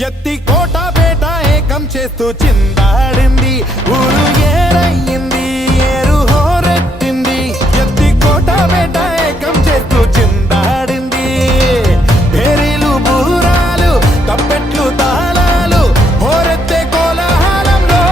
ఎత్తి కోట బేట ఏకం చేస్తూ చిందాడింది ఊరు ఏరయ్యింది ఏరు హోరెత్తింది ఎత్తి కోట బేట ఏకం చేస్తూ చిందాడింది పేరీలు బూరాలు తప్పెట్లు తాళాలు హోరెత్తే కోలాహలంలో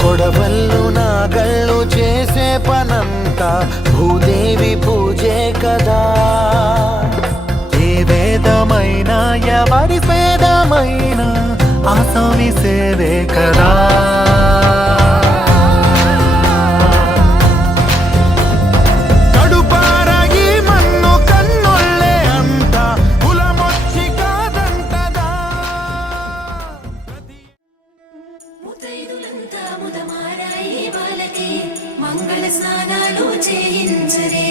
కొడవళ్ళు నాగళ్ళు చేసే పనంతా భూదేవి పూజే కదా ఏ వేదమైనా ఎవరి వేదమైనా ఆసామి సేవే కదా మంగళ స్నానాలు చేయించరే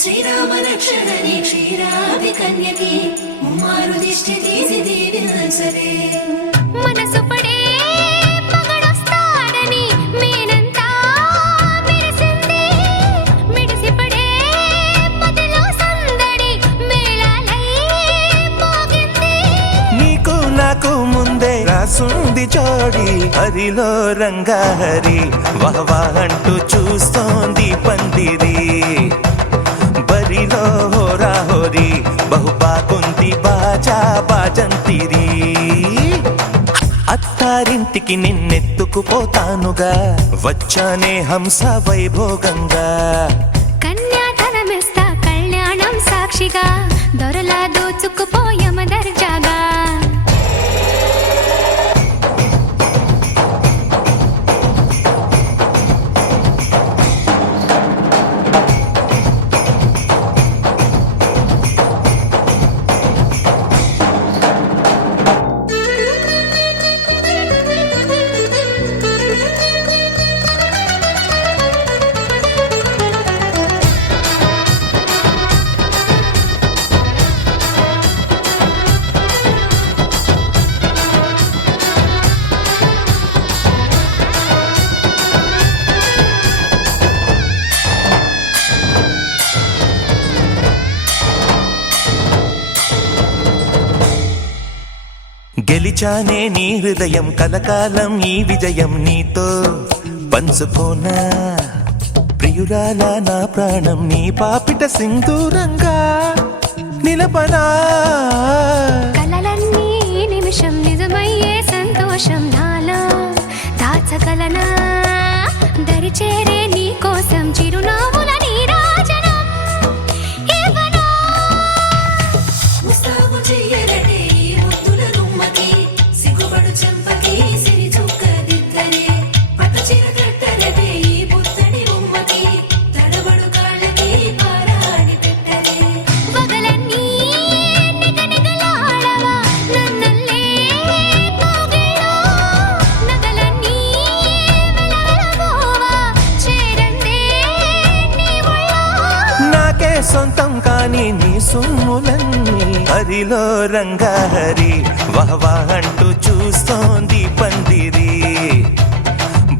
శ్రీరామ రక్షణని క్షీరాది కన్యకి ముమ్మారు దిష్టి తీసి దీవించరే మనసు పడే మగడొస్తాడని మేనంతా మెరిసింది మిడిసి పడే మదిలో సందడి మేళాలై మోగింది నీకు నాకు ముందే రాసుంది జోడి హరిలో రంగాహరి వహవా అంటూ చూస్తోంది పందిరి బరిలో హోరా హోరి బహుబాగుంది బాజా బాజంతిరి అత్తారింటికి నిన్నెత్తుకుపోతానుగా వచ్చానే హంస వైభోగంగా కన్యాధనమిస్తా కళ్యాణం సాక్షిగా దొరలా దోచుకుపోయమ దర్జాగా గెలిచానే నీ హృదయం కలకాలం ఈ విజయం నీతో పంచుకోనా ప్రియురాలా నా ప్రాణం నీ పాపిట సింధూరంగా నిలపనా కలలన్నీ నిమిషం నిజమయ్యే సంతోషం నాలో దాచగలనా దరిచేరే నీ కోసం చిరునవ్వుల నీరాజనం ఇవ్వనా ముస్తాబు చెయ్యరటే ఈ ముద్దుల గుమ్మకి సిగ్గుపడు చెంపకి సిరి చుక్కదిద్దరే పట్టు చీర కట్టరటే ఈ బుత్తడి ఉమ్మకి తడబడు కాళ్ళకి పారాడి పెట్టరే వగలన్నీ నిగనిగలాడవా నన్నల్లే కోగిలో నగలన్నీ వెలవెలబోవా చేరందే నీ ఒళ్ళో నాకే సొంతం కాని నీ సొమ్ములన్నీ హరిలో రంగాహరి వహవా అంటూ చూస్తోంది పందిరి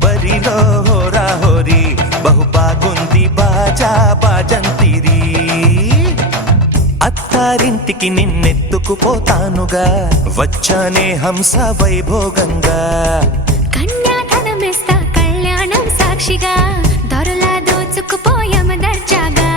బరిలో హోరా హోరీ బహు బాగుంది బాజా బాజంతిరి అత్తారింటికి నిన్నెత్తుకుపోతానుగా వచ్చానే హంస వైభోగంగా కన్యాధనమిస్తా కళ్యాణం సాక్షిగా దొరలా దోచుకుపోయామ దర్జాగా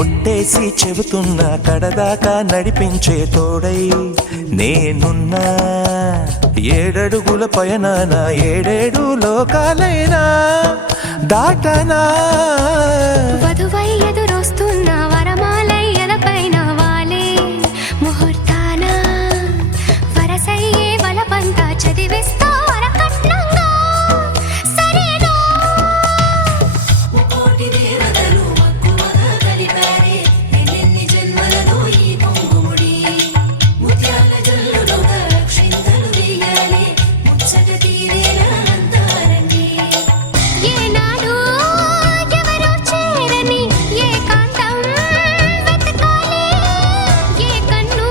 ఒట్టేసి చెబుతున్నా కడదాకా నడిపించే తోడై నేనున్నా ఏడడుగుల పయనాన ఏడేడు లోకాలైనా దాటనా వధువై ఎదురొస్తున్న వరమాలై ఎదపైన వాలే ముహూర్తాన వరసయ్యే వలపంతా చదివిస్తా వరకట్నంగా సరేనా కోటి దేవతలు మక్కువగా కలిపారే ఎన్నెన్ని జన్మలలో ఈ పొంగుముడి ముత్యాల జల్లులుగా క్షింతలు వేయాలి ముచ్చట తీరేలా అంతారండి ఏనాడు ఎవరో చేరని ఏకాంతం వెతకాలి ఏ కన్ను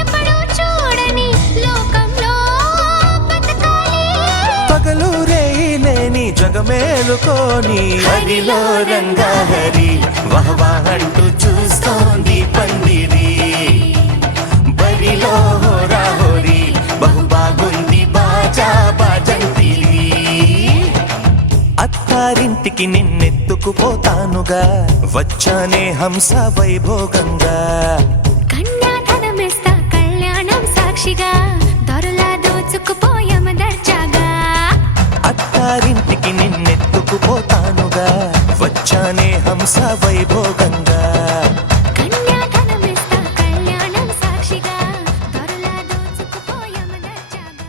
ఎప్పుడూ చూడని లోకంలో బతకాలి పగలు రేయిలేని జగమేలుకోని హరిలో రంగాహరి వహవా అంటూ చూస్తోంది పందిరి బరిలో హోరా హోరీ బహు బాగుంది బాజా బాజంతిరి అత్తారింటికి నిన్నెత్తుకుపోతానుగా వచ్చానే హంస వైభోగంగా కన్యాధనమిస్తా కళ్యాణం సాక్షిగా దొరలా దోచుకుపోయామ దర్జాగా అత్తారింటికి నిన్నెత్తుకుపోతానుగా వచ్చానే హంస వైభోగంగా కన్యాధనమిస్తా కళ్యాణం సాక్షిగా దొరలా దోచుకుపోయామ దర్జాగా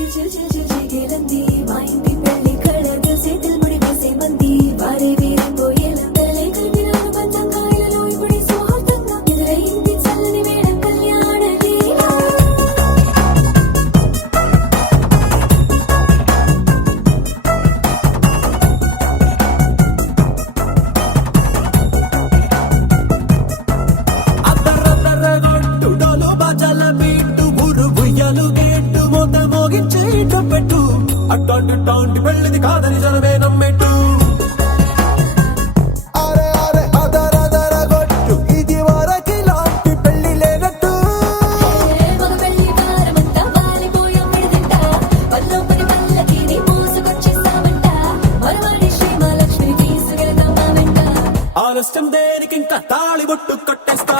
చిల్చిల్చిల్చిల్చిగేలంది మా ఇంటి పెళ్లి కళగా చేతులు ముడి వేసే మంది వారే వీరిపోయేలా తలలే కలిపిన పంచంగాయలలో ఇప్పుడు సుముహూర్తంగా ఎదురైంది చల్లని వేళ కళ్యాణ లీల అద్దరద్దరగొట్టు డోలు బాజాల బీటు ఊరు ఉయ్యాలు గేట్టు మోత మోగించే పెట్టు అట్టాంటి టాంటి పెళ్ళిది కాదని జనమే నమ్మెట్టు అరే అరే అదరదరగొట్టు ఇది వరకి లాంటి పెళ్లి లేనట్టు మగ పెళ్లి వారమంతా వాలిపోయాం విడిదింట పల్లోపరి పల్లకిని మోసుకొచ్చేస్తామంట మరవాడి శ్రీమహాలక్ష్మి తీసుకెళ్తాం మా వెంట ఆలస్యం దేనికి ఇంకా తాళి బొట్టు కట్టేస్తా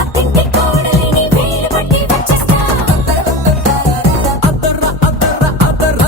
అత్తింటి కోడలిని వేలు పట్టి వచ్చేస్తా అద్దర్ర అద్దర్ర అద్దర్ర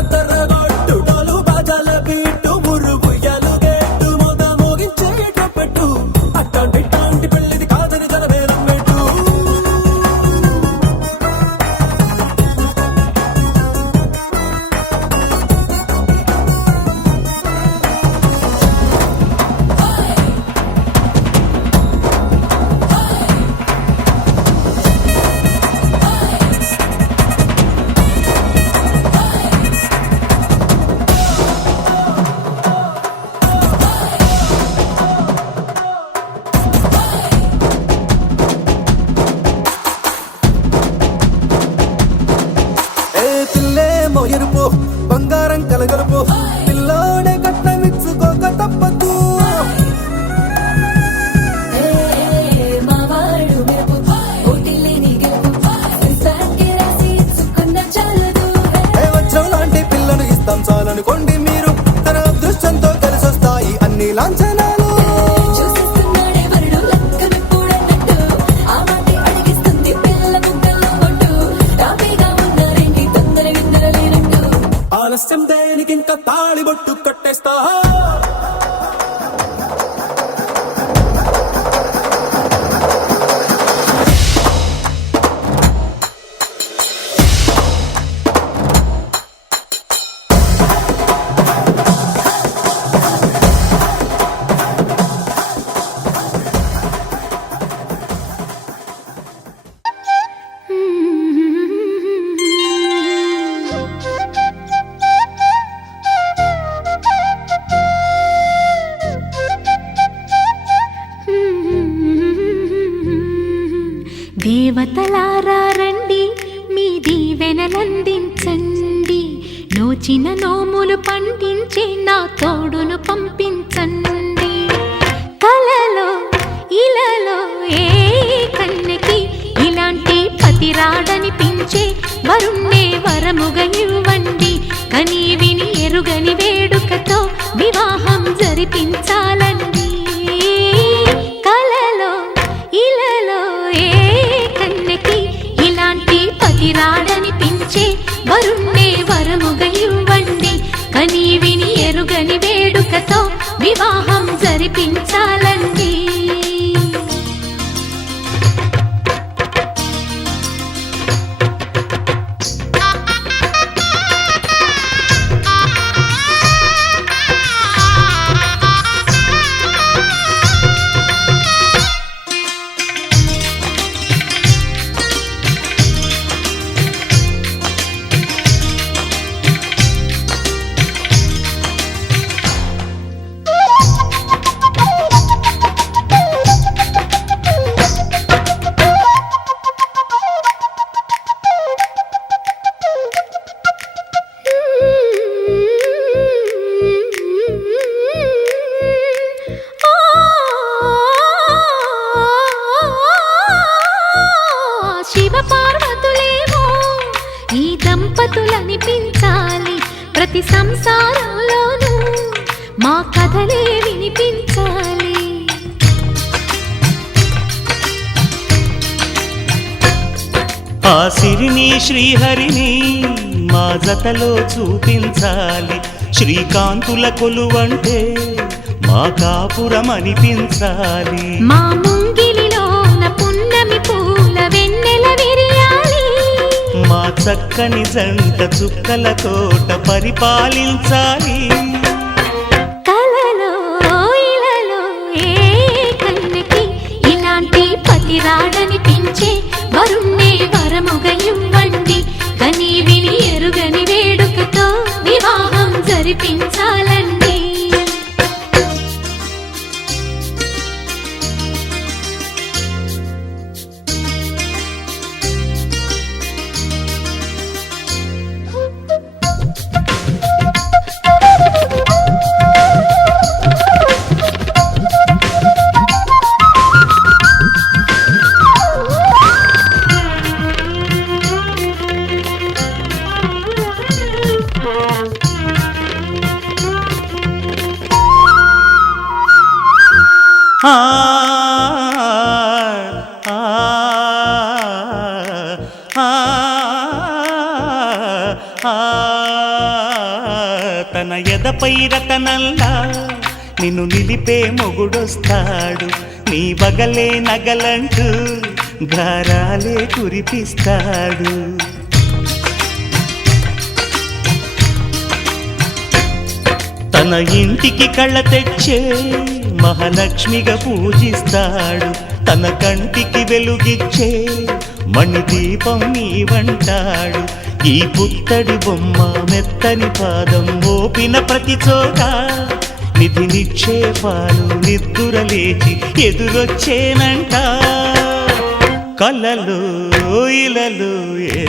లాంఛనాలు చూసేస్తున్నాడే వరుడు లక్కమెప్పుడన్నట్టు ఆ మాటే అడిగిస్తుంది పిల్ల ముక్కల్లో ఒట్టు తాపీగా ఉన్నారేంటి తొందర విందర లేనట్టు ఆలస్యం దేనికింక తాళి బొట్టు కట్టేస్తా దేవతలారా రండి మీ దీవెనలందించండి నోచిన నోములు పండించే నా తోడును పంపించండి కలలో ఇలలో ఏ కన్నెకి ఇలాంటి పతి రాడనిపించే వరుణ్ణే వరముగా ఇవ్వండి కని విని ఎరుగని వేడుకతో వివాహం జరిపించాలండి కలలో ఇలలో ఏ కన్నెకి ఇలాంటి పతి రాడనిపించే వరుణ్ణే వరముగా ఇవ్వండి కని విని ఎరుగని వేడుకతో వివాహం జరిపించాలండి శివపార్వతులేమో ఈ దంపతులనిపించాలి ప్రతి సంసారంలోనూ మా కథలే వినిపించాలి ఆ సిరిని శ్రీహరిని మా జతలో చూపించాలి శ్రీకాంతుల కొలువంటే మా కాపురం అనిపించాలి మా ముంగిలిలోన పున్నమి పూల వెన్నెల విరియాలి మా చక్కని జంట చుక్కల తోట పరిపాలించాలి కలలో ఇలలో ఏ కన్నెకి ఇలాంటి పతి రాడనిపించే వరుణ్ణే వరముగా ఇవ్వండి కని విని ఎరుగని వేడుకతో వివాహం జరిపించాలండి ఆ ఆ ఆ తన ఎదపై రతనల్లా నిన్ను నిలిపే మొగుడొస్తాడు నీ బగలే నగలంటూ గారాలే కురిపిస్తాడు తన ఇంటికి కళ్ళ తెచ్చే మహాలక్ష్మిగా పూజిస్తాడు తన కంటికి వెలుగిచ్చే మణిదీపం నీవంటాడు ఈ పుత్తడి బొమ్మ మెత్తని పాదం మోపిన ప్రతి చోట నిధి నిక్షేపాలు నిద్దురలేచి ఎదురొచ్చేనంట కళ్ళలో ఇలలో ఏ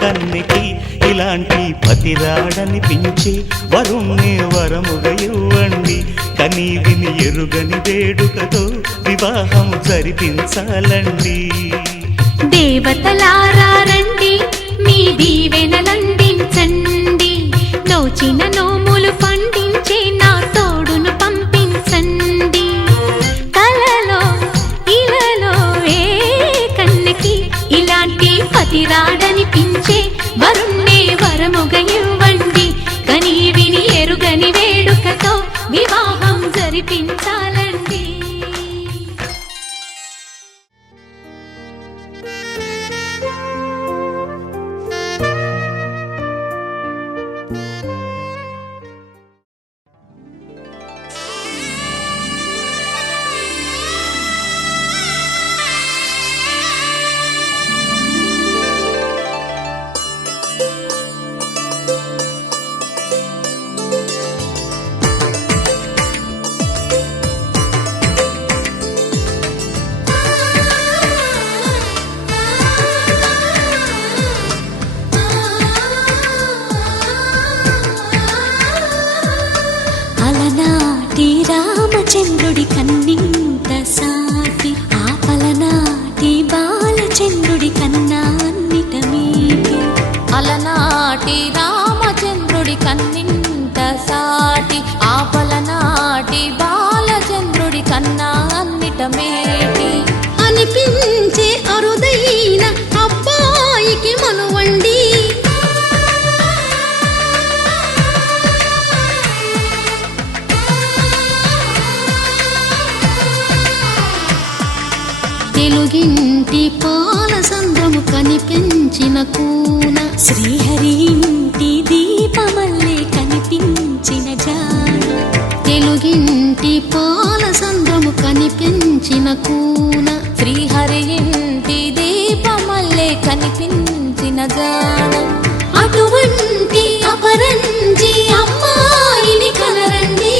కన్నెకి ఇలాంటి పతి రాడనిపించి వరుణ్ణే వరముగా ఇవ్వండి కని విని ఎరుగని వేడుకతో వివాహం జరిపించాలండి దేవతలారా రండి మీ దీవెనలందించండి నోచిన నోములు పండించే నా తోడును పంపించండి కనిపించాలండి. అలనాటి రామచంద్రుడి కన్నింత సాటి, ఆపలనాటి బాలచంద్రుడి కన్నా అన్నిట మీటి. అలనాటి రామచంద్రుడి కన్నింత సాటి, ఆపలనాటి బాలచంద్రుడి కన్నా అన్నిట మేటి. అనిపించే అరుదైన అబ్బాయికి మనువండి, తెలుగింటి పాలసంద్రము కనిపించిన కూన, శ్రీహరి ఇంటి దీపమల్లే కనిపించిన జాన. తెలుగింటి పాలసంద్రము కనిపించిన కూన, శ్రీహరి ఇంటి దీపమల్లే కనిపించిన జాడ. అటువంటి అపరంజి అమ్మాయిని కనరండి.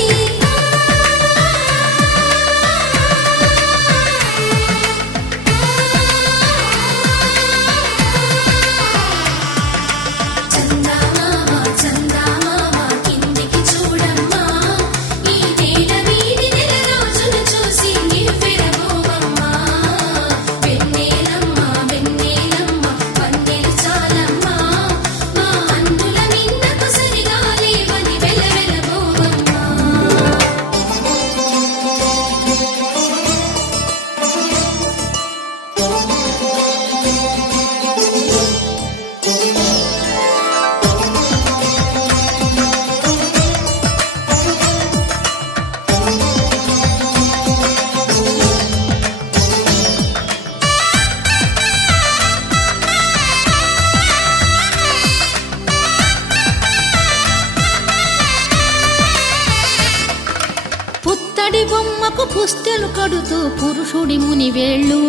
పుత్తడి బొమ్మకు పుస్తెలు కడుతూ పురుషుడి ముని వేళ్ళు,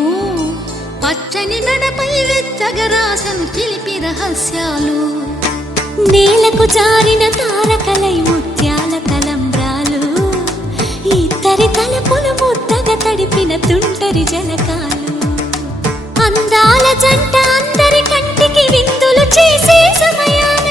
పచ్చని నడపై వెచ్చగరాసను చిలిపి రహస్యాలు. నేలకు జారిన తారకలై ముత్యాల తలంబ్రాలు, ఇద్దరి తలపులు ముద్దగా తడిపిన తుంటరి జలకాలు. అందాల జంట అందరి కంటికి విందులు చేసే సమయాన,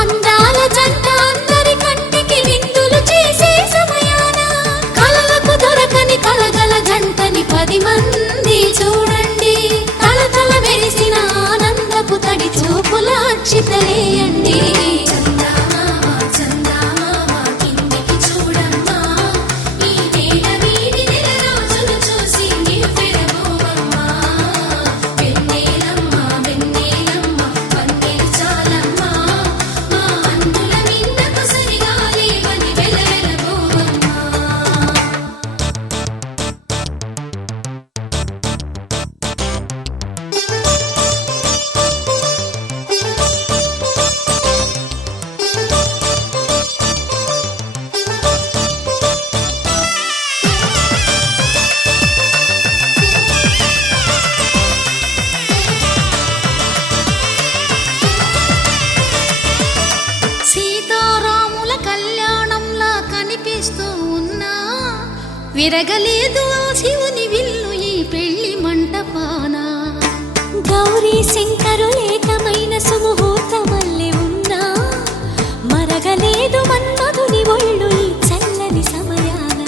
అందాల జంట అందరి కంటికి విందులు చేసే సమయాన, కలలకు దొరకని కలగల జంటని 10 మంది చూడండి. తలతల మెరిసిన ఆనందపు తడి చూపుల అక్షితలేయండి. విరగలేదు శివుని విల్లు ఈ పెళ్లి మంటపాన. గౌరీ శంకరులేకమైన సుముహూర్తమల్లె ఉన్నా, మరగలేదు మన్మధుని ఒళ్ళు ఈ చల్లని సమయాన.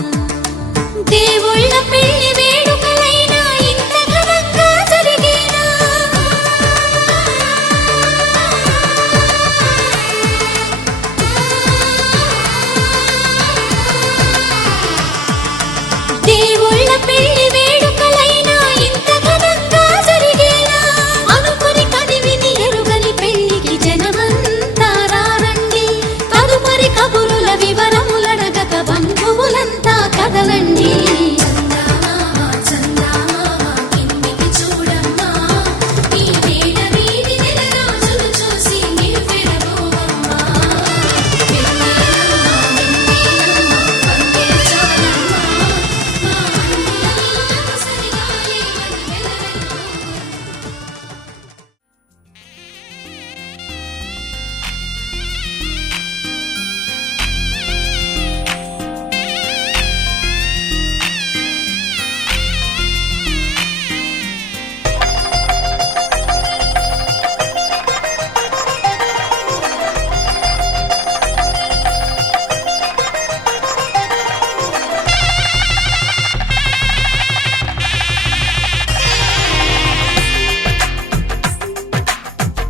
దేవుళ్ళ పెళ్లి వేడుకలైనా ఇంత ఘనంగా జరిగేనా? దేవుళ్ళ పెళ్లి వేడుకలైనా ఇంత ఘనంగా జరిగేనా?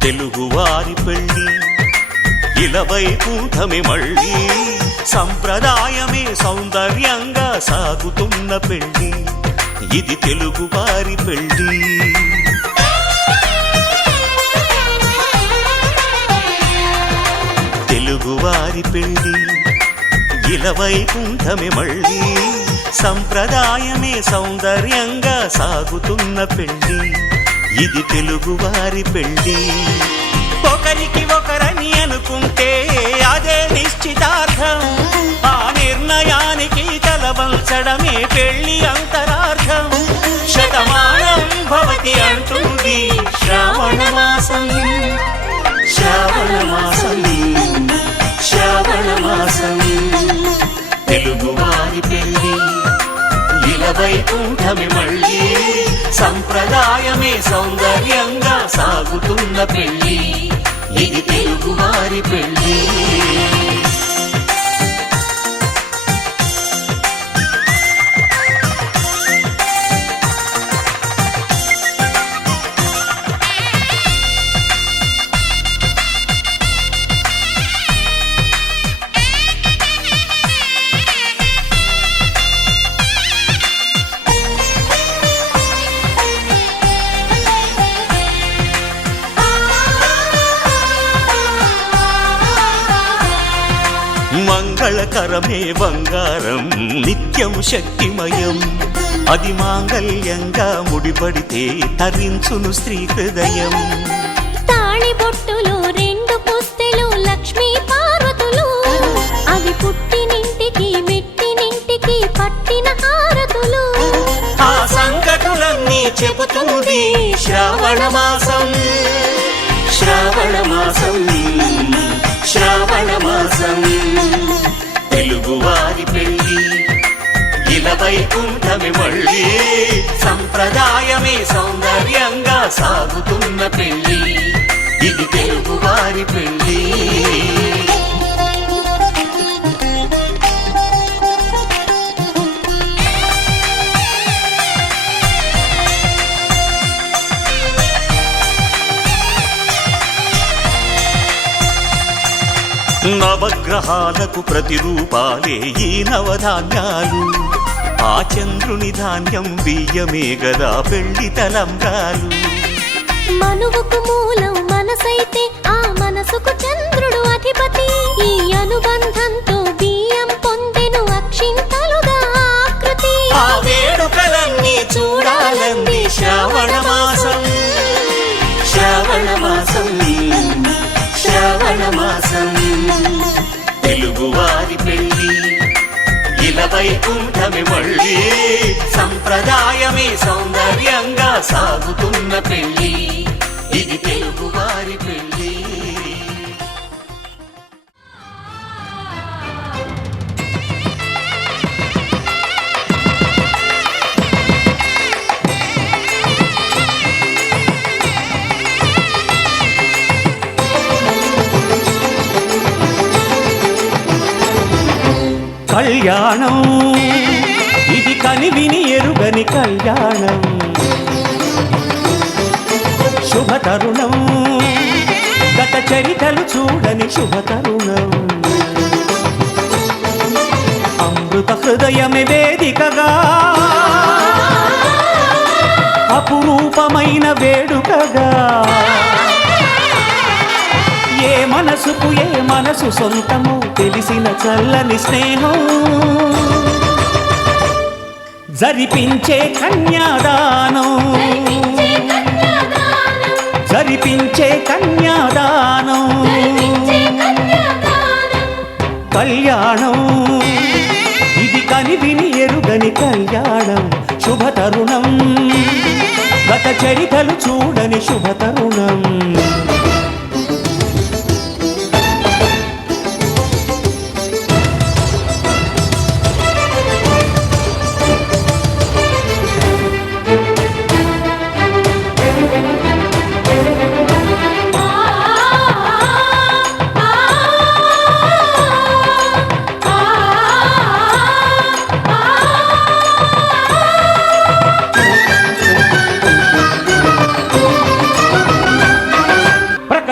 తెలుగువారి పెళ్ళి ఇలవైకుంఠమే మళ్ళీ సంప్రదాయమే సౌందర్యంగా సాగుతున్న పెళ్ళి ఇది తెలుగువారి పెళ్ళి తెలుగువారి పెళ్ళి ఇలవైకుంఠమే మళ్ళీ సంప్రదాయమే సౌందర్యంగా సాగుతున్న పెళ్ళి ఇది తెలుగువారి పెళ్ళి ఒకరికి ఒకరని అనుకుంటే అదే నిశ్చితార్థం ఆ నిర్ణయానికి తలవంచడమే పెళ్లి అంతరార్థం శతమానం భవతి అంటుంది శ్రావణ మాసం శ్రావణ మాసం శ్రావణ మాసం తెలుగువారి పెళ్ళి ఇలవైకుంఠమే మళ్ళీ సంప్రదాయమే సౌందర్యంగా సాగుతున్న పెళ్ళి ఇది తెలుగువారి పెళ్ళి మంగళకరమే బంగారం నిత్యం శక్తిమయం అది మాంగళ్యంగా ముడిపడితే తరించును స్త్రీ హృదయం తాళి బొట్టులో రెండు పుస్తెలు లక్ష్మీ పార్వతులు అవి పుట్టినింటికి మెట్టినింటికి పట్టిన హారతులు ఆ సంగతులన్నీ చెబుతుంది శ్రావణ మాసం శ్రావణ మాసం శ్రావణ మాసం తెలుగువారి పెళ్ళి ఇలవైకుంఠమే మళ్ళీ సంప్రదాయమే సౌందర్యంగా సాగుతున్న పెళ్ళి ఇది తెలుగువారి పెళ్ళి నవగ్రహాలకు ప్రతిరూపాలే ఈ నవధాన్యాలు ఆ చంద్రుని ధాన్యం బియ్యమే గదా పెళ్లి తలంబ్రాలు మనువుకు మూలం మనసైతే ఆ మనసుకు చంద్రుడు అధిపతి ఈ అనుబంధంతో బియ్యం పొందెను అక్షింతలుగా ఆకృతి ఆ వేడుకలన్నీ చూడాలంది శ్రావణ మాసం శ్రావణ మాసం శ్రావణ మాసం తెలుగువారి పెళ్ళి ఇలవైకుంఠమే మళ్ళీ సంప్రదాయమే సౌందర్యంగా సాగుతున్న పెళ్ళి ఇది తెలుగువారి పెళ్ళి కళ్యాణం ఇది కనివిని ఎరుగని కళ్యాణం శుభతరుణం గత చరితలు చూడని శుభతరుణం అమృత హృదయమే వేదికగా అపురూపమైన వేడుకగా ఏ మనసుకు ఏ మనసు సొంతము తెలిసిన చల్లని స్నేహం జరిపించే కన్యాదానం జరిపించే కన్యాదానం కళ్యాణం ఇది కనివిని ఎరుగని కళ్యాణం శుభతరుణం గత చరితలు చూడని శుభతరుణం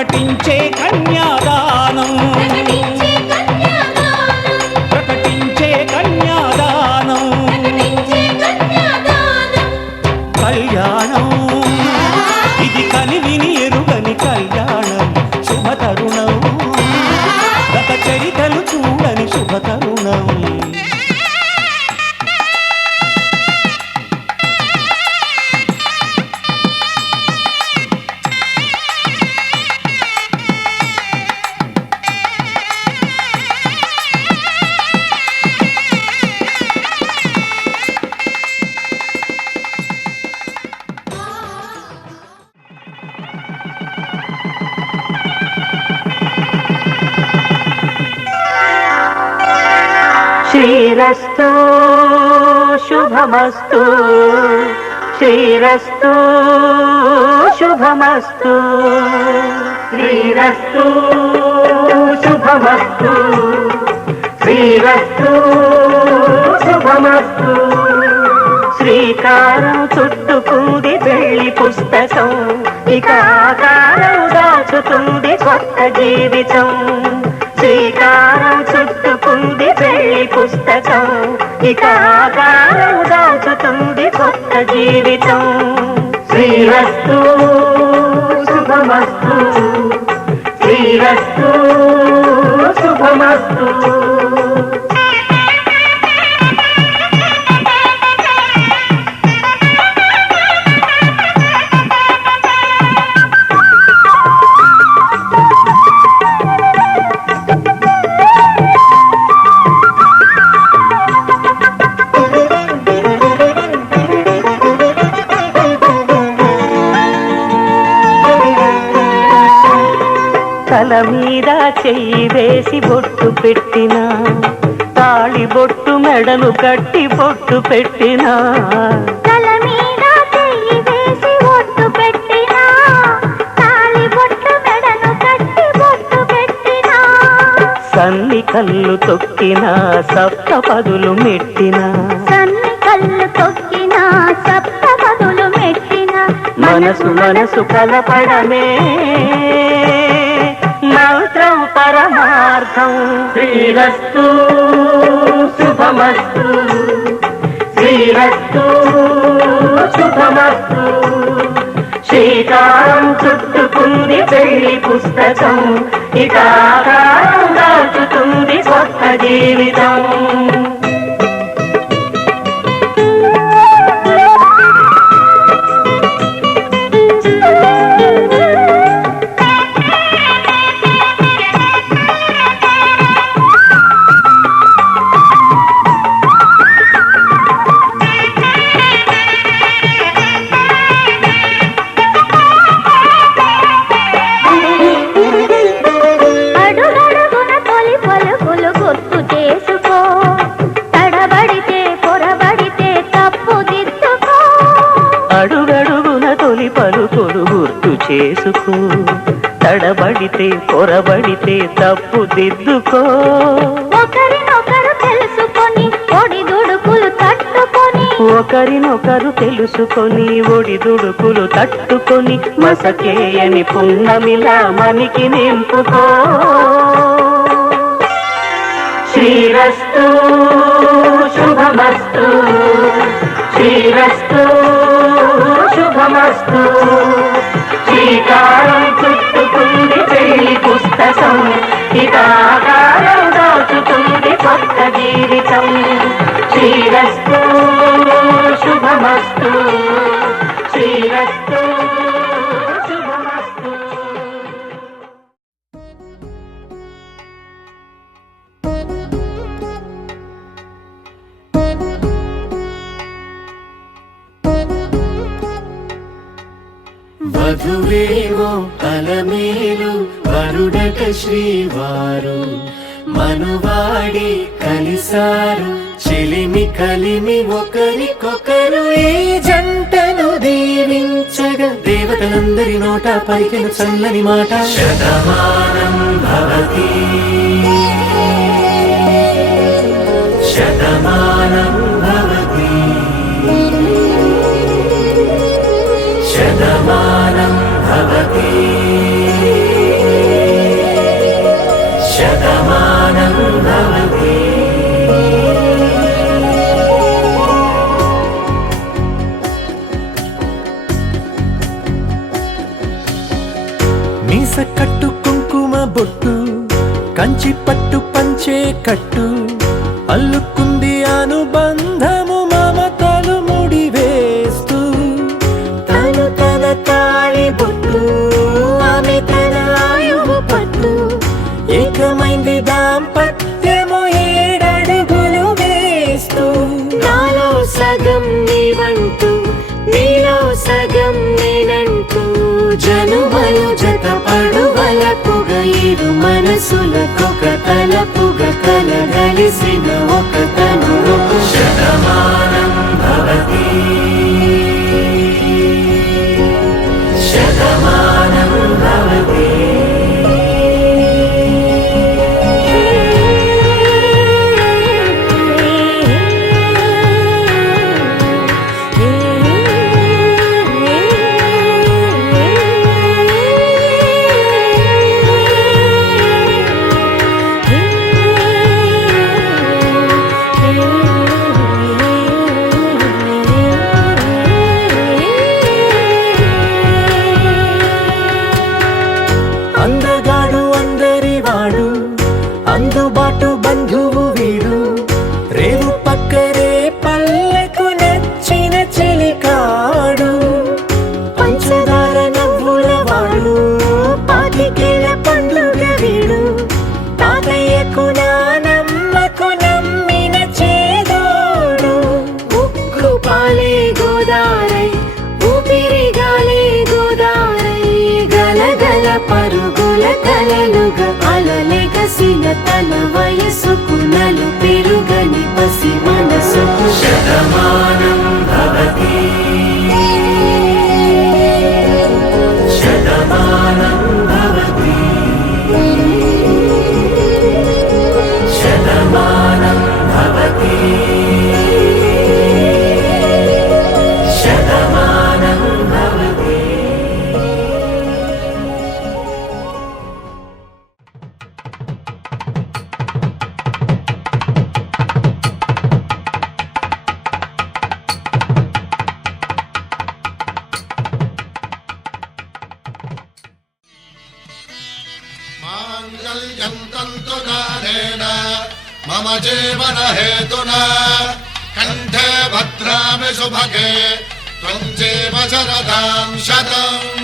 ప్రకటించే కన్యాదానం ప్రకటించే కన్యాదానం, ప్రకటించే కన్యాదానం ప్రకటించే కన్యాదానం. కళ్యాణం ఇది కనివిని ఎరుగని కళ్యాణం శుభతరుణం గత చరితలు చూడని శుభతరుణం శ్రీరస్తు శుభమస్తు శ్రీరస్తు శుభమస్తు శ్రీరస్తు శుభమస్తు శ్రీరస్తు శుభమస్తు శ్రీకారం చుట్టుకుంది పెళ్లి పుస్తకం ఇక ఆకారం దాచుతుంది కొత్త జీవితం శ్రీకారం చుట్టుకుంది పెళ్లి పుస్తకం ఇక ఆకారం దాచుతుంది కొత్త జీవితం శ్రీరస్తు శుభమస్తు శ్రీరస్తు శుభమస్తు తల మీద చెయ్యి వేసి బొట్టు పెట్టినా తాళి బొట్టు మెడను కట్టి బొట్టు పెట్టినా తల మీద చెయ్యి వేసి బొట్టు పెట్టినా తాళి బొట్టు మెడను కట్టి బొట్టు పెట్టినా సన్ని కళ్ళు తొక్కినా సప్త పదులు మెట్టినా సన్ని కళ్ళు తొక్కినా సప్త పదులు మెట్టినా మనసు మనసు కలపడమే మంత్రం పరమార్థం శ్రీరస్తు శుభమస్తు శ్రీరస్తు శుభమస్తు శ్రీకారం చుట్టుకుంది పెళ్లి పుస్తకం ఇక ఆకారం దాచుతుంది కొత్త జీవితం అడుగడుగున తొలి పలుకులు గుర్తు చేసుకో తడబడితే పొరబడితే తప్పు దిద్దుకో అడుగడుగున తొలి పలుకులు గుర్తు చేసుకో తడబడితే పొరబడితే తప్పు దిద్దుకో ఒకరినొకరు తెలుసుకొని ఒడిదుడుకులు తట్టుకొని ఒకరినొకరు తెలుసుకొని ఒడిదుడుకులు తట్టుకొని మసకేయని పున్నమిలా మనికి నింపుకో శ్రీరస్తు శుభమస్తు శ్రీరస్తు శుభమస్తు శ్రీకారం చుట్టుకుంది పెళ్లి పుస్తకం ఇక ఆకారం దాచుతుంది కొత్త జీవితం శ్రీరస్తు శుభమస్తు శ్రీరస్తు శుభమస్తు వధువేమో అలమేలు వరుడట శ్రీవారు మనువాడి కలిసారు చెలిమి కలిమి ఒకరికొకరు ఈ జంటను దీవించగా దేవతలందరి నోట పలికిన చల్లని మాట శతమానం భవతి శతమానం భవతి శతమానం భవతి మీస కట్టు కుంకుమ బొట్టు కంచి పట్టు పంచే కట్టు అల్లుకుంది అనుబంధము మమతలు ముడివేస్తూ తను తన తాళి బొట్టు ఆమె తన ఆయువు పట్టు ఏకమైంది దాంపత్యము 7 అడుగులు వేస్తూ నాలో సగం నీవంటూ నీలో సగం నేనంటూ జనుమలు జత పడువలపుగ ఇరు మనసులకొక తలపుగ కలగలిసిన ఒక తను శతమానం భవతి శతమానం భవతి అందగాడు అందరివాడు అందుబాటు బంధువు వీడు రేవు పక్కరే పల్లెకు నచ్చిన చెలికాడు పంచదార నవ్వుల వాడు పాతికేల పండుగ వీడు తాతయ్యకు నానమ్మకు నమ్మిన చేదోడు ఉక్కు పాలే గోదారై ఊపిరి గాలే గోదారై గలగల పరుగుల కలలుగా అలలెగసిన తన వయసుకు నలు పెరుగని పసి మనసుకు శతమానం భవతి శతమానం భవతి శతమానం భవతి శతమానం భవతి माङ्गल्यं तन्तुनानेन मम जीवन हेतुना कण्ठे भद्रामि सुभगे त्वं जीव शरदां शतम्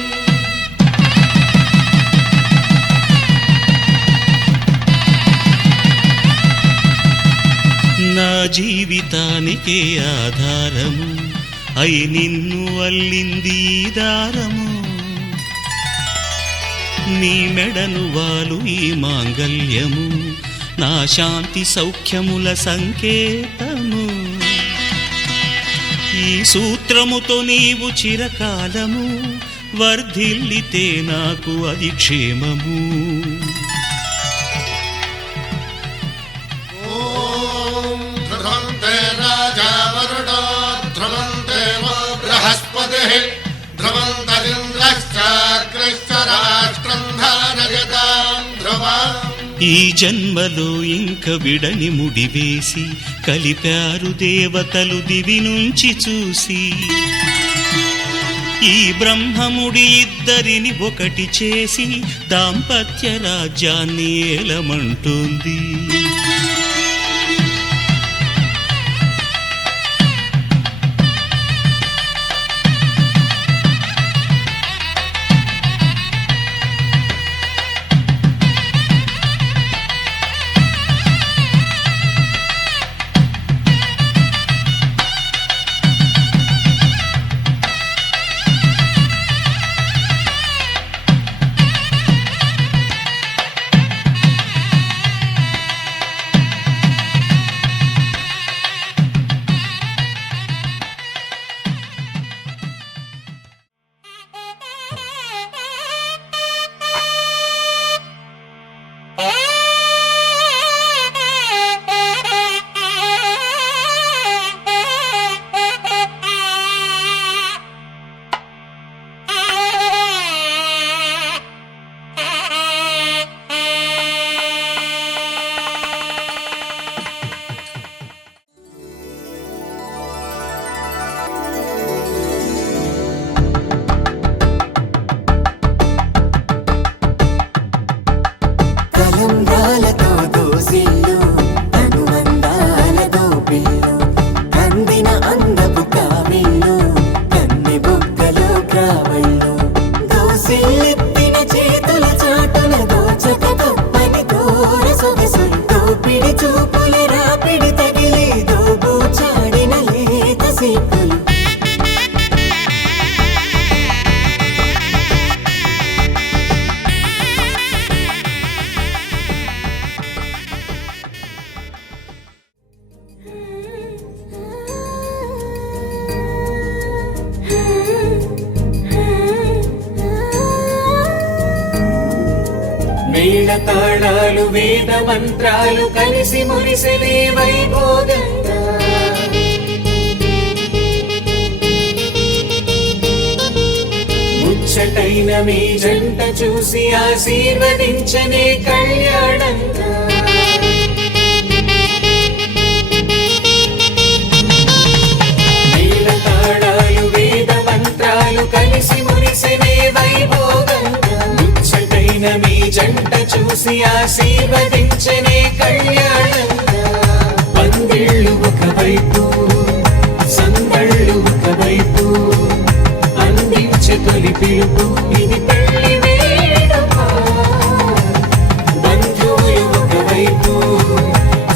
నా జీవితానికే ఆధారము అయి నిన్ను అల్లింది ఈ దారము నీ మెడను వాలు ఈ మాంగల్యము నా శాంతి సౌఖ్యముల సంకేతము ఈ సూత్రముతో నీవు చిరకాలము వర్ధిల్లితే నాకు అది క్షేమము ध्रुवन्ते राजा वरुणो ध्रुवन्ते वो बृहस्पतिः ध्रुवन्तरिन्द्रश्चाग्रश्च राष्ट्रं धारयतां ध्रुवम् ఈ జన్మలో ఇంక విడని ముడివేసి కలిపారు దేవతలు దివి నుంచి చూసి ఈ బ్రహ్మముడి ఇద్దరిని ఒకటి చేసి దాంపత్య రాజ్యాన్ని ఏలమంటోంది మేళ తాళాలు వేద మంత్రాలు కలిసి మురిసెనే వైభోగంగా ముచ్చటైన మీ జంట చూసి ఆశీర్వదించనే కళ్యాణంగా మేళ తాళాలు వేద మంత్రాలు కలిసి మురిసెనే వైభోగంగా ముచ్చటైన మీ జంట చూసి ఆశీర్వదించనే కళ్యాణంగా పందిళ్ళు ఒకవైపు సందళ్ళు ఒకవైపు అందించే తొలి పిలుపు ఇది పెళ్లి వేడుక బంధువులు ఒకవైపు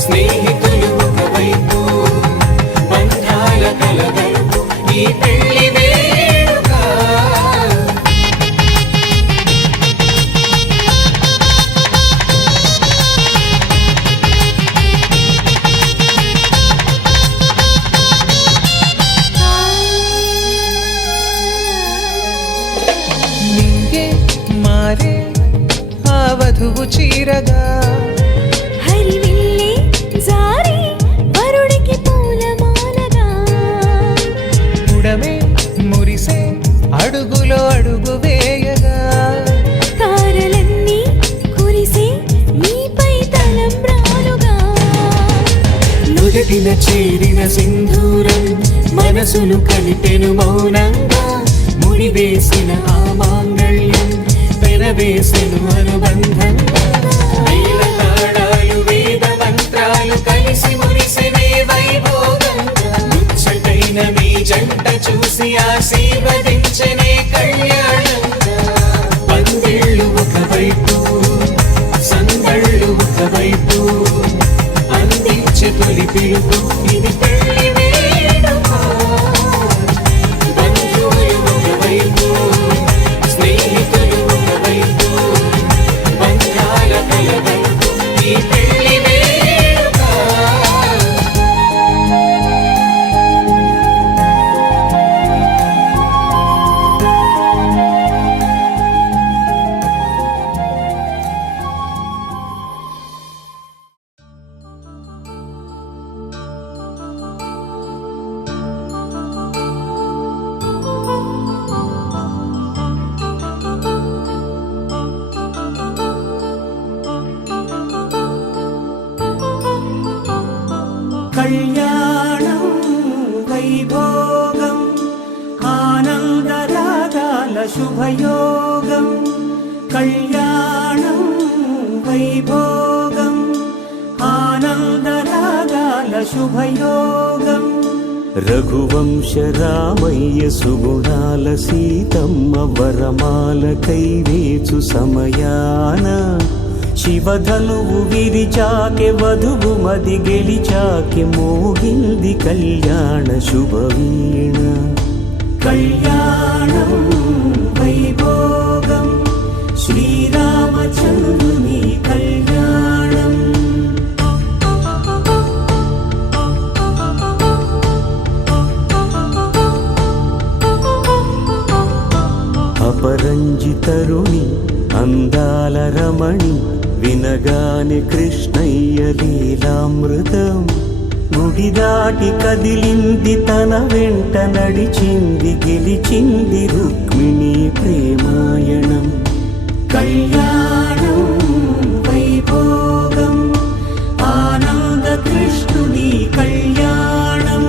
స్నేహితులు ఒకవైపు బంధాల కలగలుపు ఈ పెళ్లి వేడుక నింగే మారే ఆ వధువు చీరగా హరివిల్లి జారి వరుడికి పూలమాలగా ఉడమే మురిసే అడుగులో అడుగు వేయగా తారలన్నీ కురిసే నీపై తలంబ్రాలుగా నుదుటిన చేరిన సింధూరం మనసులు కలిపెను మౌనంగా ముడివేసిన ఆ మాంగళ్యం పెనవేసెను అనుబంధంగా మేళ తాళాలు వేద మంత్రాలు కలిసి మురిసెనే వైభోగంగా ముచ్చటైన మీ జంట చూసి ఆశీర్వదించనే కళ్యాణంగా పందిళ్ళు ఒకవైపు సందళ్ళు ఒకవైపు అందించే తొలి పిలుపు ఇది పెళ్లి వేడుక బంధువులు ఒకవైపు స్నేహితులు ఒకవైపు బంధాల కలగలుపు ఈ పెళ్లి వేడుక కళ్యాణం వైభోగం ఆనందరాగాల శుభయోగం కళ్యాణం వైభోగం ఆనందరాగాల శుభయోగం రఘువంశ రామయ్య సుగుణాల సీతమ్మ వరమాల కైవేచు సమయాన శివధనువు విరిచాకె వధువు మది గెలిచాకె మోగింది కళ్యాణ శుభవీణ కళ్యాణం వైభోగం శ్రీరామచంద్రుని కళ్యాణం అపరంజి తరుణి అందాల రమణి వినగాని కృష్ణయ్య లీలామృతం గుడి దాటి కదిలింది తన వెంట నడిచింది గెలిచింది రుక్మిణి ప్రేమాయణం కళ్యాణం వైభోగం ఆనంద కృష్ణుని కళ్యాణం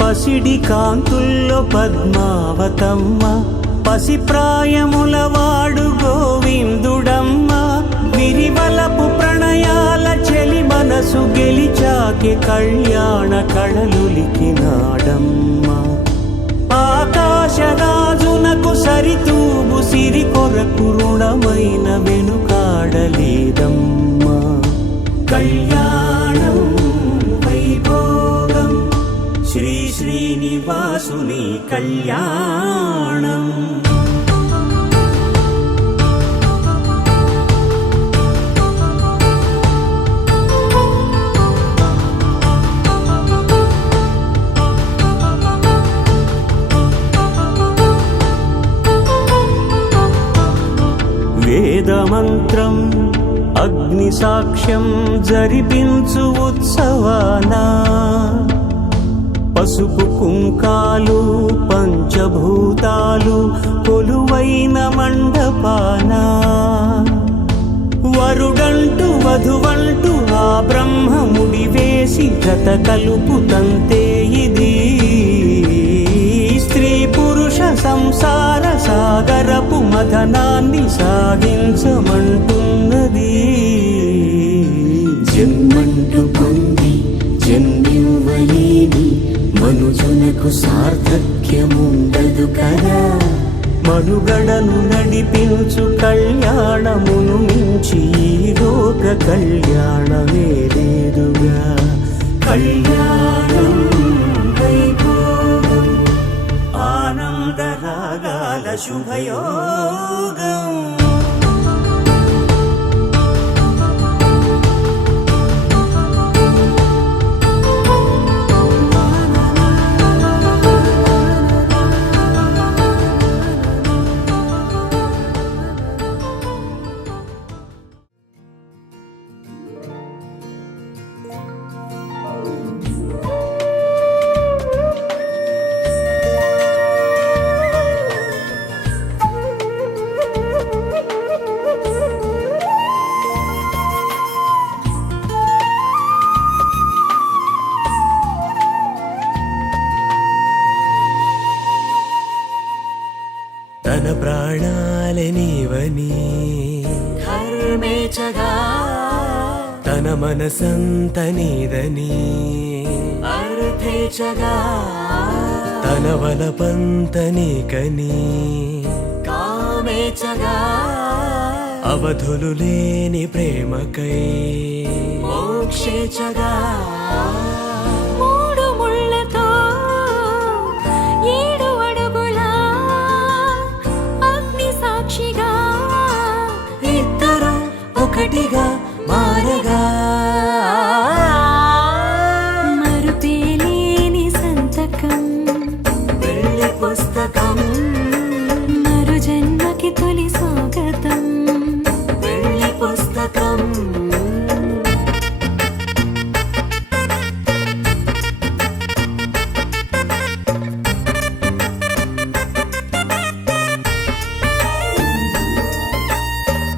పసిడి కాంతుల్లో పద్మావతమ్మ పసిప్రాయముల వాడు గోవిందుడమ్మ విరివలపు ప్రణయాల చెలి మనసు గెలిచాకే కళ్యాణ కళలులికినాడమ్మ ఆకాశరాజునకు సరితూగు సిరి కొరకు రుణమైన వెనుకాడలేదమ్మా కళ్యాణం వైభోగం శ్రీ శ్రీనివాసుని కళ్యాణం సాక్ష్యం జరిపించు ఉత్సవాన పసుపు కుంకాలు పంచభూతాలు కొలువైన మండపాన వరుడంటూ వధువంటూ ఆ బ్రహ్మముడి వేసి జత కలుపుతంతే ఇది స్త్రీ పురుష సంసార సాగరపు మథనాన్ని సాగించమంటున్నది. జన్మంటూ పొంది జన్మివ్వలేని మనుజునకు సార్థక్యముండదు కదా. మనుగడను నడిపించు కళ్యాణమును మించి ఈ లోక కళ్యాణమే లేదుగా. కళ్యాణం వైభోగం ఆనందరాగాల శుభయోగం. తన ప్రాణాలనివని ధర్మేచగా తన మనసంత నీదని అర్థేచగా తన వలపంత నీకని కామేచగా అవధులు లేని ప్రేమకై మోక్షేచగా మూడు ముళ్ళతో 7 అడుగుల అగ్ని సాక్షిగా ఇద్దరు ఒకటిగా మారగా మరుపేలేని సంతకం పెళ్లి పుస్తకం మరు జన్మకి తొలి స్వాగతం. పెళ్లి పుస్తకం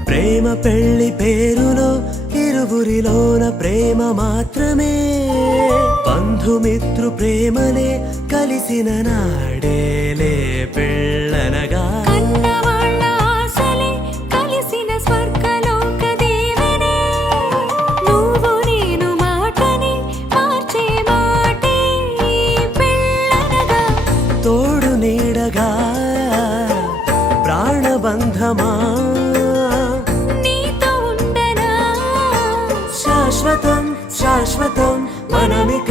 ప్రేమ పెళ్లి పేరులో ఇరువురిలోన ప్రేమ మాత్రమే. బంధుమిత్రు ప్రేమనే కలిసిన నాడేలే పెళ్ళనగా. కన్నవాళ్ళ ఆశలే కలిసిన స్వర్గలోక దీవెనే. నువ్వు నేను మాటని మార్చే మాటే పెళ్ళనగా. తోడు నీడగా ప్రాణబంధమా నీతో ఉండనా శాశ్వతం శాశ్వతం మనమిక.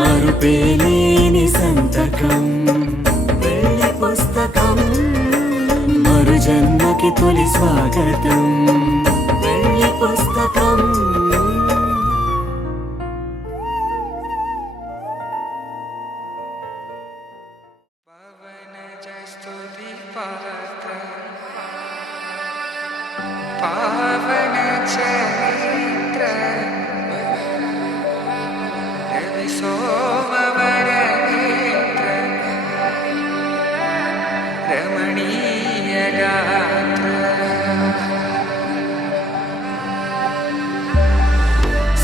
మరుపేలేని సంతకం పెళ్లి పుస్తకం మరు జన్మకి తొలి స్వాగతం. పెళ్లి పుస్తకం పావన చరిత్ర రవి సోమవర నేత్ర రమణీయ గాత్ర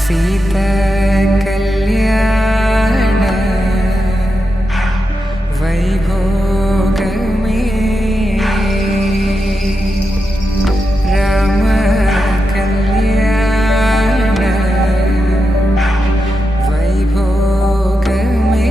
సీత కళ్యాణ వైభోగమే రామ కళ్యాణ వైభోగమే.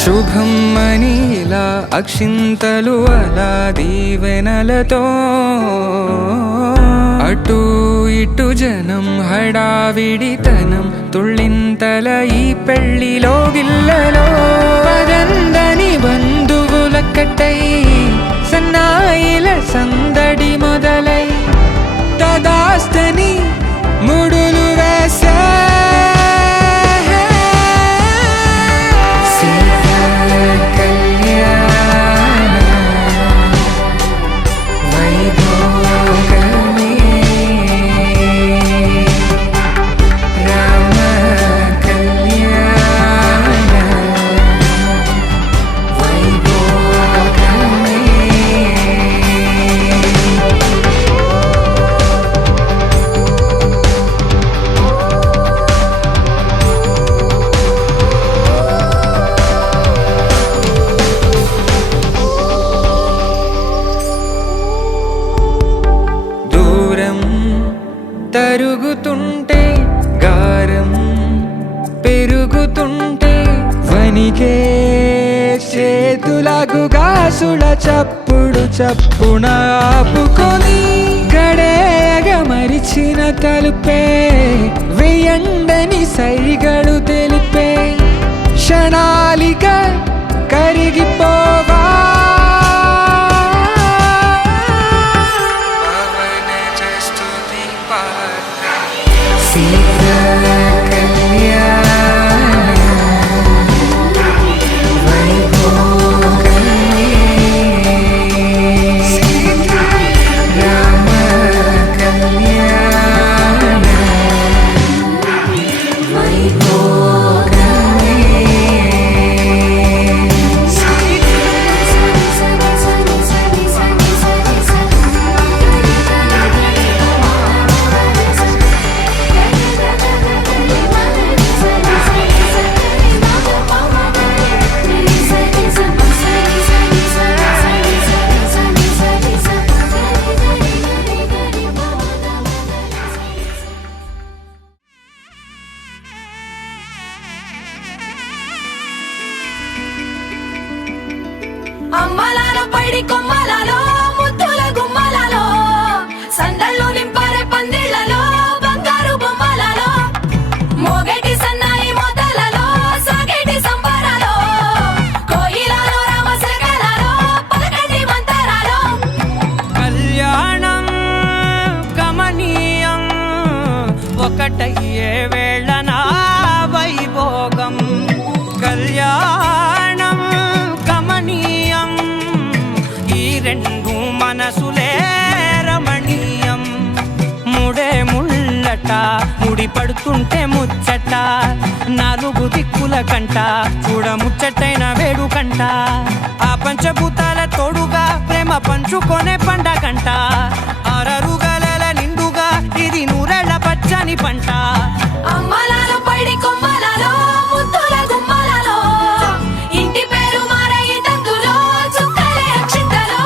శుభం మనీలా అక్షింతలు అలా దీవెనలతో అటు ఇటు జనం హడావిడితనం తుళ్ళింతల ఈ పెళ్లిలో గిల్లలో పదందని బంధువుల కట్టై సన్న సన్నాయిల సందడి మొదలై తదాస్తని ముడులు వేసే సీతా కళ్యాణ వైభోగమే రామ కళ్యాణ వైభోగమే. దూరం తరుగుతుంటే గారం పెరుగుతుంటే వనికే చేతులకు గాసుల చప్పుడు చప్పున ఆపుకొని గడేగ మరిచిన తలుపే వెయ్యండని సైగడు తెలిపే క్షణాలిక కరిగిపోవా సీతా కళ్యాణ వైభోగమే రామ కళ్యాణ వైభోగమే. అమ్మలాలో పైడి కొమ్మలలో ముద్దుల గుమ్మలలో సందళ్ళు నింపారే పందిళ్లలో బంగారు బొమ్మలలో మోగేటి సన్నాయి మోతలలో సాగేటి సంబరాలో కోయిలలో రామశకలలో పలకటి మంతరాలో కళ్యాణం గమనీయం ఒకటయ్యే వేళన వైభోగం కళ్యాణం గమనీయం ఈ రెండు మనసులే రమణీయం ముడే ముళ్ళట ముడి పడుతుంటే ముచ్చట నాలుగు దిక్కుల కంట చూడ ముచ్చటైన వేడుకంట ఆ పంచభూతాల తోడుగా ప్రేమ పంచుకొనే పండగంట ఆరరుగల నిండుగా ఇది నూరెళ్ళ పచ్చని పంట అమ్మలాలో పైడి కొమ్మలలో ముద్దుల గుమ్మలలో ఇంటి పేరు మారయ్య తందులో చుక్కలే అక్షింతలో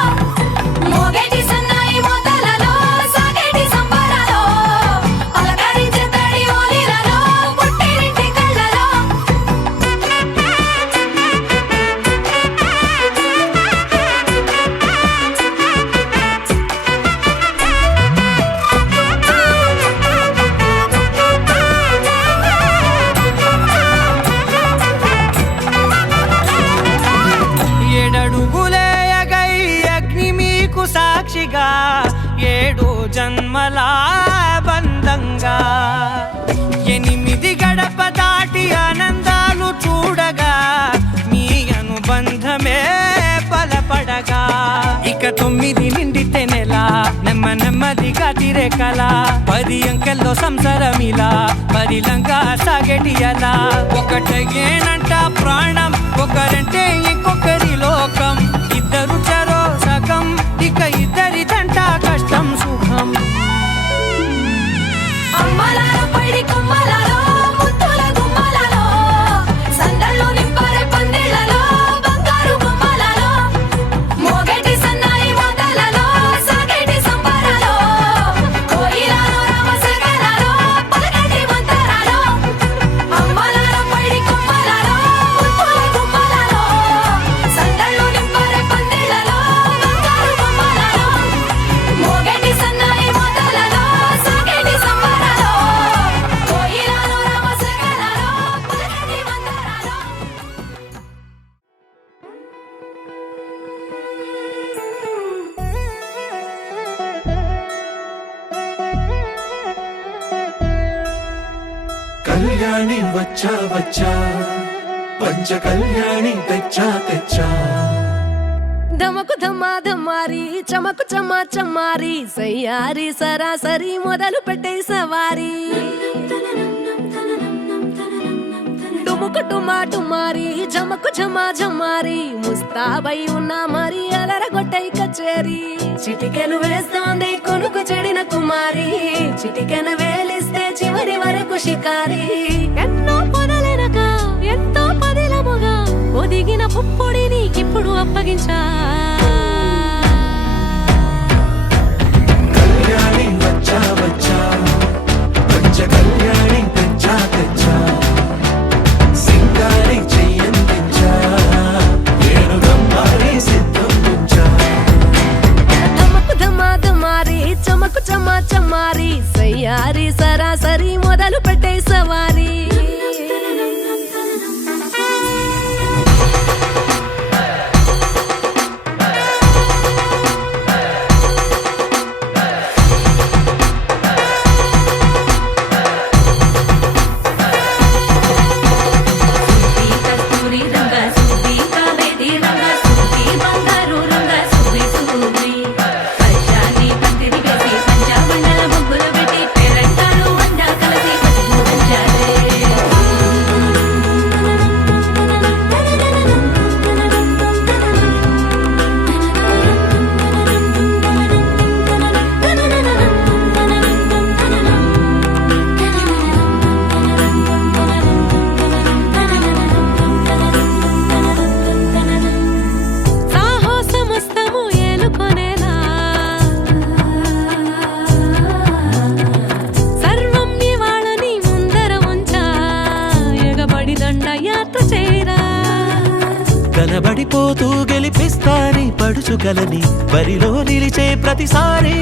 మోగేటి సన్నాయి మోతలలో సాగేటి సంబరాలో అలకరించే తడి ఓలిలలో పుట్టినింటి కళ్ళలో ఏడడుగులేయగై అగ్ని మీకు సాక్షిగా 7 జన్మల బంధంగా 8 గడప దాటి ఆనందాలు చూడగా మీ అనుబంధమే బలపడగా ఇక 9 నిండితే నెల నెమ్మదిగా తిరే కల 10 అంకెల్లో సంసారమిలా పరిలంగా సాగేటి అలా ఒకటేనంట ప్రాణం ఒకరంటే ఇంకొకరి లోకం ఇద్దరు చరో సగం ఇక ఇద్దరిదంట కష్టం సుఖం అమ్మలాలో పైడి కొమ్మలలో ముద్దుల గుమ్మలలో సందళ్ళు నింపారే పందిళ్లలో బంగారు బొమ్మలలో మోగేటి సన్నాయి మోతలలో సాగేటి సంబరాలో కోయిలలో రామశకలలో పలకటి మంతరాలో అమ్మలాలో పైడి కొమ్మలలో ముద్దుల గుమ్మలలో కళ్యాణి వచ్చా వచ్చా పంచ కళ్యాణి తెచ్చా తెచ్చా ధమకు ధమా ధమారి చమకు చమా చమారి సయ్యారి సరాసరి మొదలు పెట్టే సవారి డుముకు టుమా టుమారి జమకు జమా జమారి ముస్తాబై ఉన్నా మరి అదరగొట్టై కచేరి చిటికెను వేస్తోంది కొనుకు చెడిన కుమారి చిటికెను వేలిస్తే చివరి వరకు షికారి ఎన్నో పొదలెనక ఎంతో పదిలముగా ఒదిగిన పుప్పొడి నీకిప్పుడు అప్పగించా కళ్యాణి వచ్చా వచ్చా పంచ కళ్యాణి తెచ్చా తెచ్చా సింగారి చెయ్యందించా ఏను గమ్మారి సిద్ధందించా ధమకు ధమా ధమారి చమకు చమా చమారి సయ్యారి సరాసరి మొదలు పెట్టే సవారి కస్తూరి రంగ సుబ్బి కావేరి రంగ సుబ్బి బంగారు రంగ సుబ్బి సుబ్బి పచ్చాని పందిరి వేసి పంచామండల ముగ్గులు పెట్టి పేరంటాలు వండ కలిసి పసుపు పంచాలే సాహసమస్తము ఏలుకొనేలా సర్వం ఇవాళని ముందర ఉంచా ఎగబడి దండయాత్ర చేరా కనబడిపోతూ గెలిపిస్తాని పడుచుకలని బరిలో నిలిచే ప్రతిసారి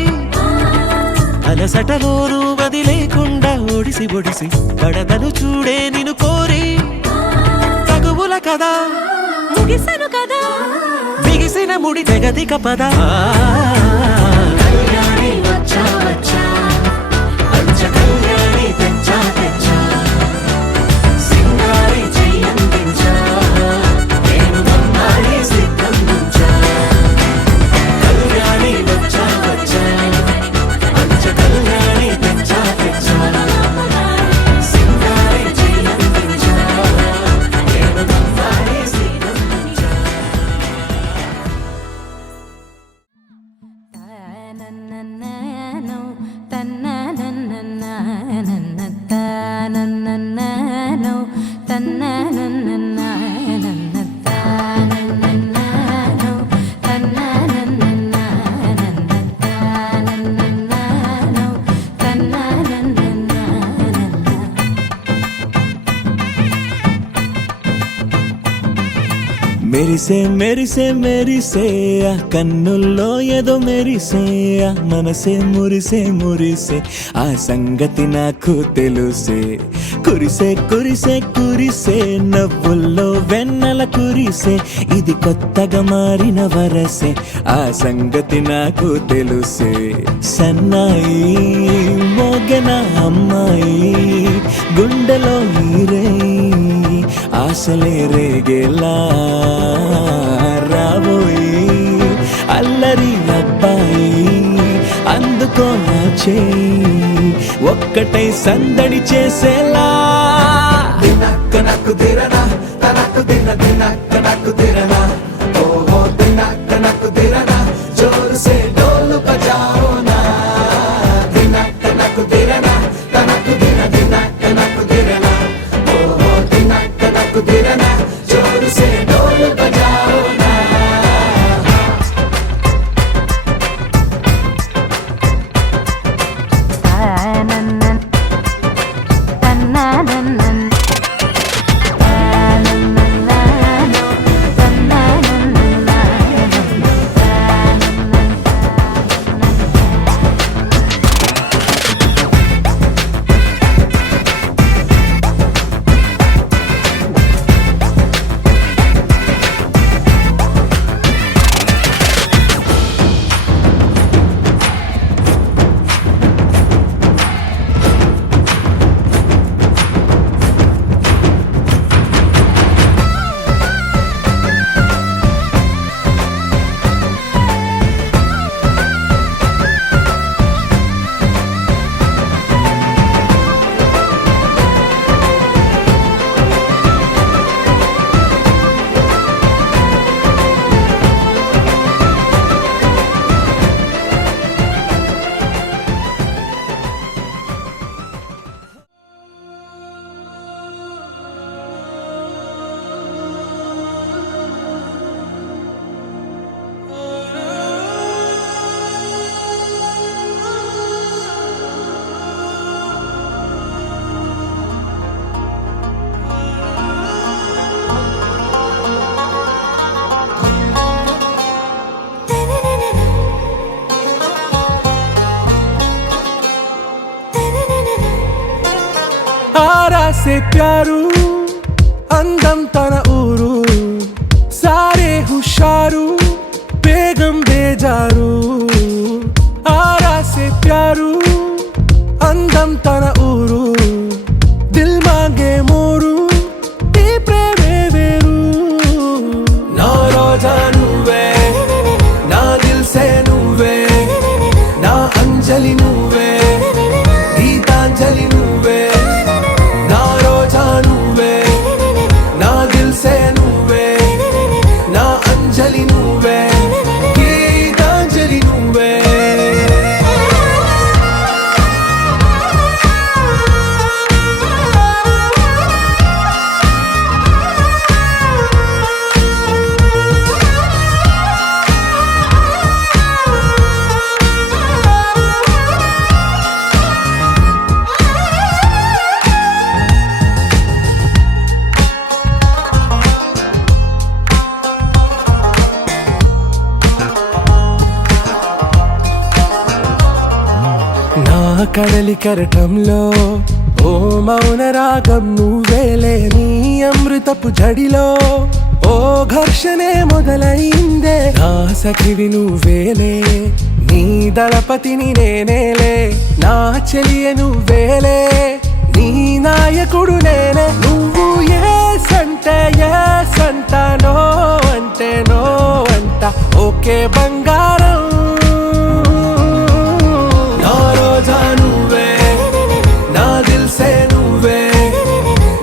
అలసటలోనూ వదిలేకుండా ఒడిసి ఒడిసి పడదను చూడే నిన్ను కోరి తగువుల కదా ముగిసెను కదా బిగిసిన ముడి తెగదిక పద కళ్యాణి వచ్చా వచ్చా పంచ కళ్యాణి తెచ్చా తెచ్చా సింగారి చెయ్యందించా నేను గమ్మారి సిద్ధందించా కళ్యాణి వచ్చా వచ్చా పంచ కళ్యాణి తెచ్చా తెచ్చా సింగారి చెయ్యందించా నేను గమ్మారి సిద్ధందించా మెరిసే మెరిసే మెరిసే ఆ కన్నుల్లో ఏదో మెరిసే ఆ మనసే మురిసే మురిసే ఆ సంగతి నాకు తెలుసే కురిసే కురిసే కురిసే నవ్వుల్లో వెన్నెల కురిసే ఇది కొత్తగా మారిన వరసే ఆ సంగతి నాకు తెలుసే సన్నాయి మోగన అమ్మాయి గుండెలో నీరే ఆశలే రేగేలా రాబోయి అల్లరి అబ్బాయి అందుకో నా చేయి ఒక్కటై సందడి చేసేలా దినక్క నక్కు దిరనా తనకు దిన దినక్క నక్కు దిరనా ఓహో దినక్క నక్కు దిరనా జోరు సే డోలు బజాओ నా దినక్క నక్కు దిరనా తనకు దిన దినక్క నక్కు దిరనా ఓహో దినక్క నక్కు దిరనా జోరు సే డోలు బజాओ నా తన్న ఆరా సే ప్యారు అందం తన ఊరు సారే హుషారు బేగం బేజారు ఆరా సే ప్యారు అందం తన ఊరు దిల్ మాంగే మోరు ఈ ప్రేమే వేరు నా రోజా నువ్వే నా దిల్ సే నువ్వే నా అంజలి నువ్వే గీతాంజలి నువ్వే నా రోజా నువ్వే నా దిల్ సే నువ్వే నా అంజలి నువ్వే గీతాంజలి నువ్వే నా కడలి కరటంలో ఓ మౌన రాగం నువ్వేలే నీ అమృతపు జడిలో ఓ ఘర్షణే మొదలైందే నా సఖివి నువ్వేలే నీ దళపతిని నేనేలే నా చెలియ నువ్వేలే నీ నాయకుడు నేనే నువ్వు ఏ సంట నో అంటే నో అంట ఓకే బంగారం నా రోజా నువ్వే నా దిల్ సే నువ్వే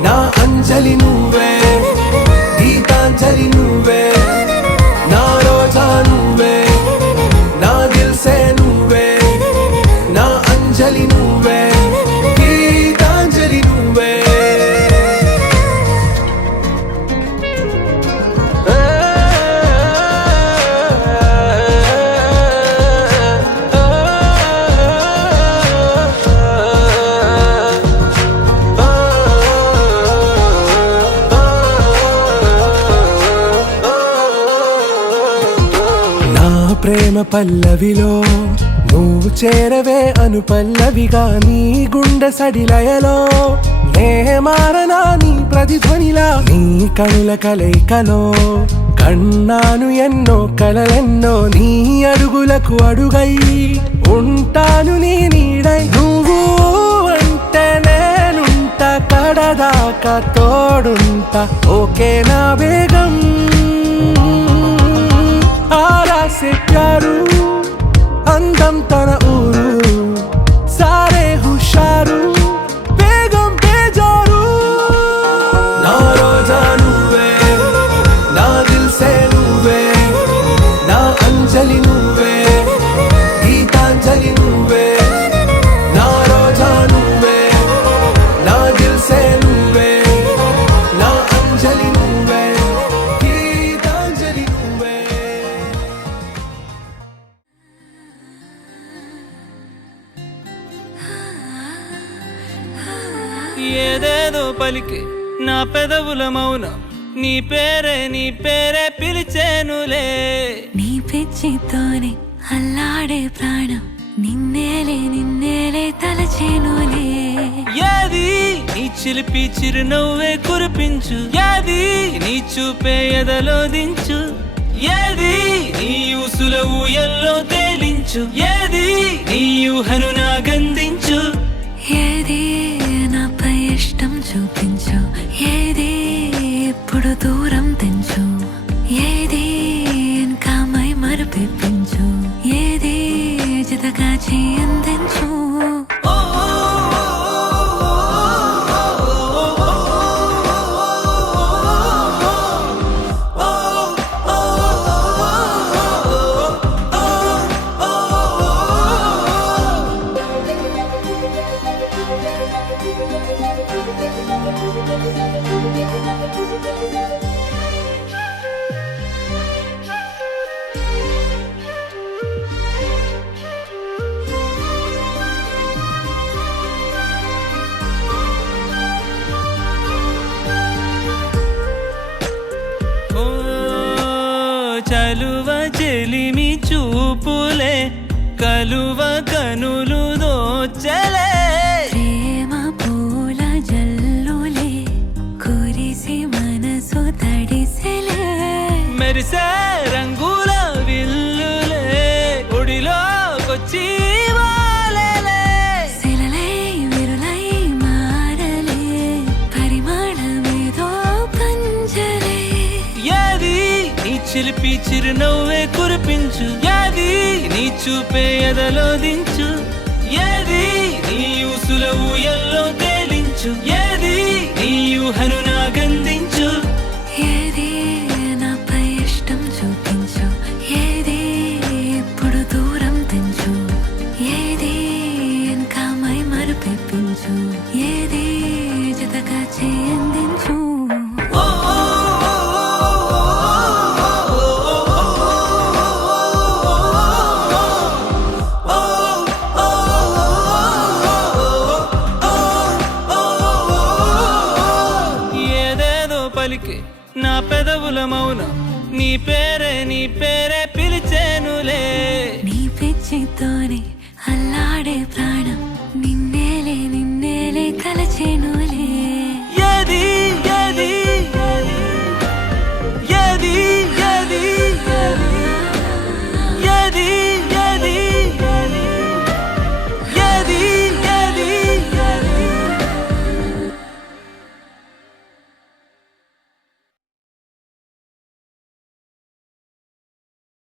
నా అంజలి నువ్వే గీతాంజలి నువ్వే నా రోజా నువ్వే నా దిల్ సే నువ్వే నా అంజలి నువ్వే గీతాంజలి నువ్వే ప్రేమ పల్లవిలో నువ్వు చేరవే అను పల్లవిగా నీ గుండె సడిలయలో నే మారనా నీ ప్రతిధ్వనిలా నీ కనుల కలయికలో కన్నాను ఎన్నో కలలెన్నో నీ అడుగులకు అడుగై ఉంటాను నీ నీడై నువ్వు అంటే నేనుంట కడదాకా తోడుంటా ఓకే నా బేగం ఆరా సే ప్యారు అందం తన ఊరు సారే హుషారు బేగం బేజారు నా రోజా నువ్వే నా దిల్ సే నువ్వే నా అంజలి నువ్వే గీతాంజలి నువ్వే నా రోజా నువ్వే నా దిల్ సే నువ్వే నా అంజలి నువ్వే గీతాంజలి నువ్వే ఏదేదో పలికి నా పెదవుల మౌనం నీ పేరే పిలిచేనులే నీ పిచ్చితోనే అల్లాడే ప్రాణం నిన్నేలే తలచేనులే ఏది నీ చిలిపి చిరునవ్వే కురిపించు ఏది నీ చూపే ఎదలో దించు ఏది నీ ఊసుల ఊయల్లో తేలించు ఏది నీ ఊహను నా గందించు ఏది నాపై ఇష్టం చూపించు ఏది ఇప్పుడు దూరం తెంచు ఏది ఇంకా మై మరపిపించు ఏది జతగా చేయందించు చలువ చెలిమి చూపులే కలువ కనులు దోచలే ప్రేమ పూల జల చిలిపి చిరునవ్వే కురిపించు ఏది నీ చూపే ఎదలో దించు ఏది నీ ఊసుల ఊయల్లో తేలించు ఏది నీ ఊహను నాగందించు ఏది నాపై ఇష్టం చూపించు ఏది ఇప్పుడు దూరం తెంచు ఏది ఇంకా మై మరుపెప్పించు ఏది జతగా చేయందించు ఏదేదో పలికే నా పెదవుల మౌనం నీ పేరే పిలిచేనులే నీ పిచ్చితోనే